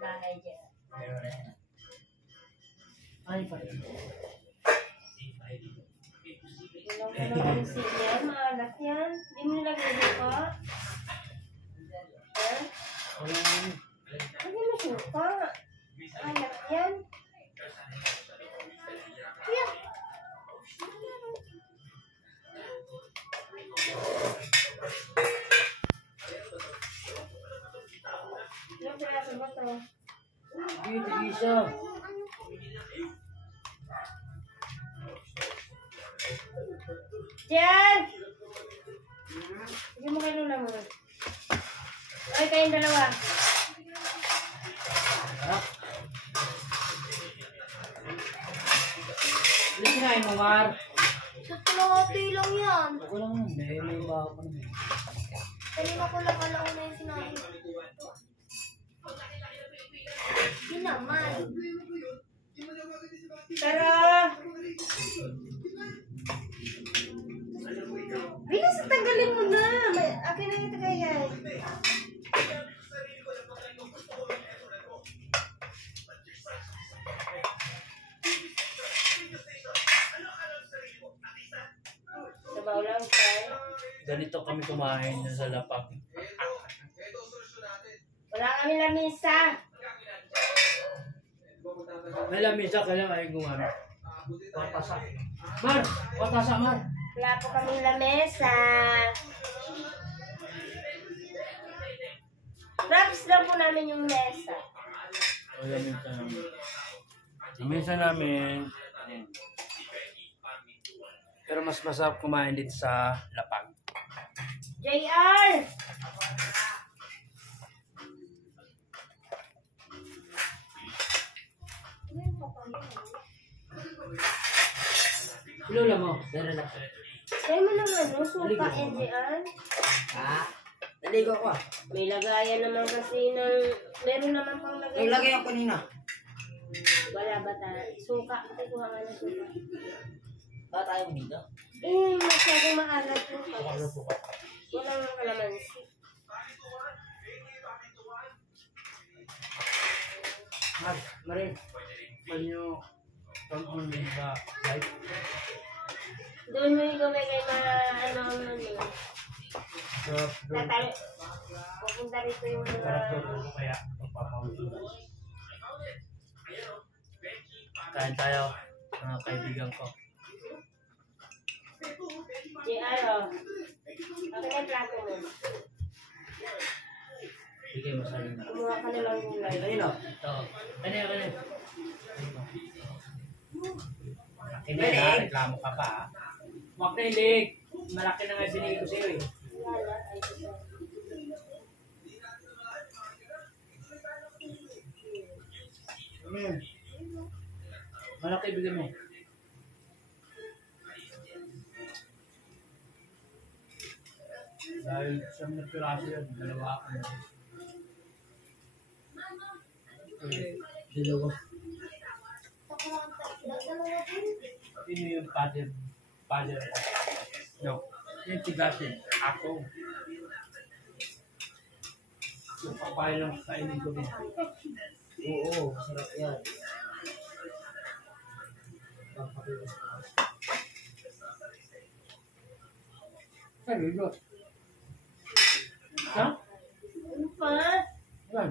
bahay dyan. Ay, pa rin. Walang naman siya, maanak yan. Hindi mo nilagay dito. Ha? Hindi mo suka. Anak yan. Yeah. Ilang piraso ba ito? Dito, isa. Diyan! Sige mo kay Lula mo. Ay, kayong dalawa. Hindi kinain mo, Mar. Sa kalahati lang yan. Ako lang nun. May iba ako pa naman. Kanina ko lang alauna yung sinabi. Hindi naman. Pero... Bilis, tanggalin mo na. Akin na yung tagayan. Sabaw lang, tayo. Ganito kami kumain sa lapag. Wala kami lamisa. May lamisa ka lang ay gumano. Patasa. Mar! Patasa, Mar! Wala po kaming lamesa. Wraps lang po namin yung mesa. O, lamisa namin. Lamisa namin. Pero mas masarap kumain dito sa lapag. JR! Lula mo. Dara lang. Kaya mo naman, no? Suka and JR. Ha? Naligo ko ah. May lagayan naman kasi ng... Meron naman pang lagayan. Naglagay ako kanina. Wala ba tayo? Suka. Kukuha nga ng suka. Ba tayong dito? Eh, masyadong maalat yung patas. Walang kalamansi. Mar, Marin. Manyo. Tonton din ba? Live? Doon mo yung gawin kay ano Tatay, pupunta rito yung mga... Kaya, magpapawin. Kain tayo, mga kaibigan ko. JR, oh. Ako na yung plato mo. Bigay mo sa rin. Kumuha ka na lang gulay. Kanino? Ito. Kanina. Hindi na, reklamo ka pa ha. Huwag na hindi. Malaki na nga sinigay ko sa'yo eh. Wala, ay ito. Malaki bigyan mo. Dahil siyang nagpiraso yan, dalawa ako na. Dalawa. Sino yung father? No. Yung tigasin. Ako. Yung papaya lang kainin ko din. Oo, masarap yan. Ay, yun. Ha? Ano pa? Yan.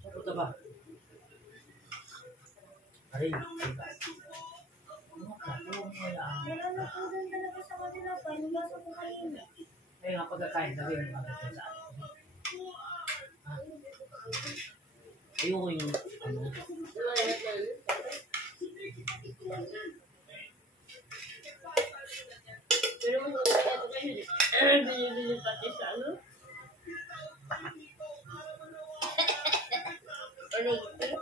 Sapunta ba? Aray. Meron na po doon talaga sa kanila. Panugasan ko kanina. Ay, nga pagkakain, sabi mo magkakain sa akin. Ayoko yung ano. Pero mo sa kanya ito kayo. Binibili pati sa ano? Ano ito?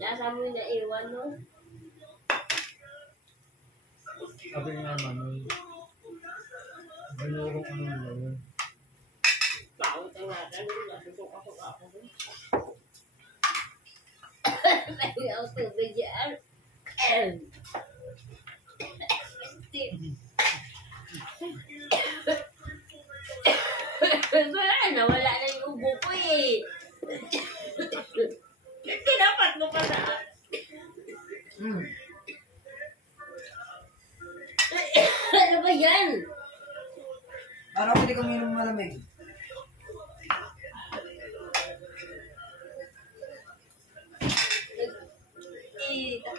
Nasa mo na iwan, no? Sabi nga naman, binurong ano nila yun. Bakit ang natin? Nasusuka-suka ako. Pahinga ako tubig yan. Wala na yung ubo ko eh. Tinapat mo pa na. Ano ba yan? Parang hindi kami inom malamig.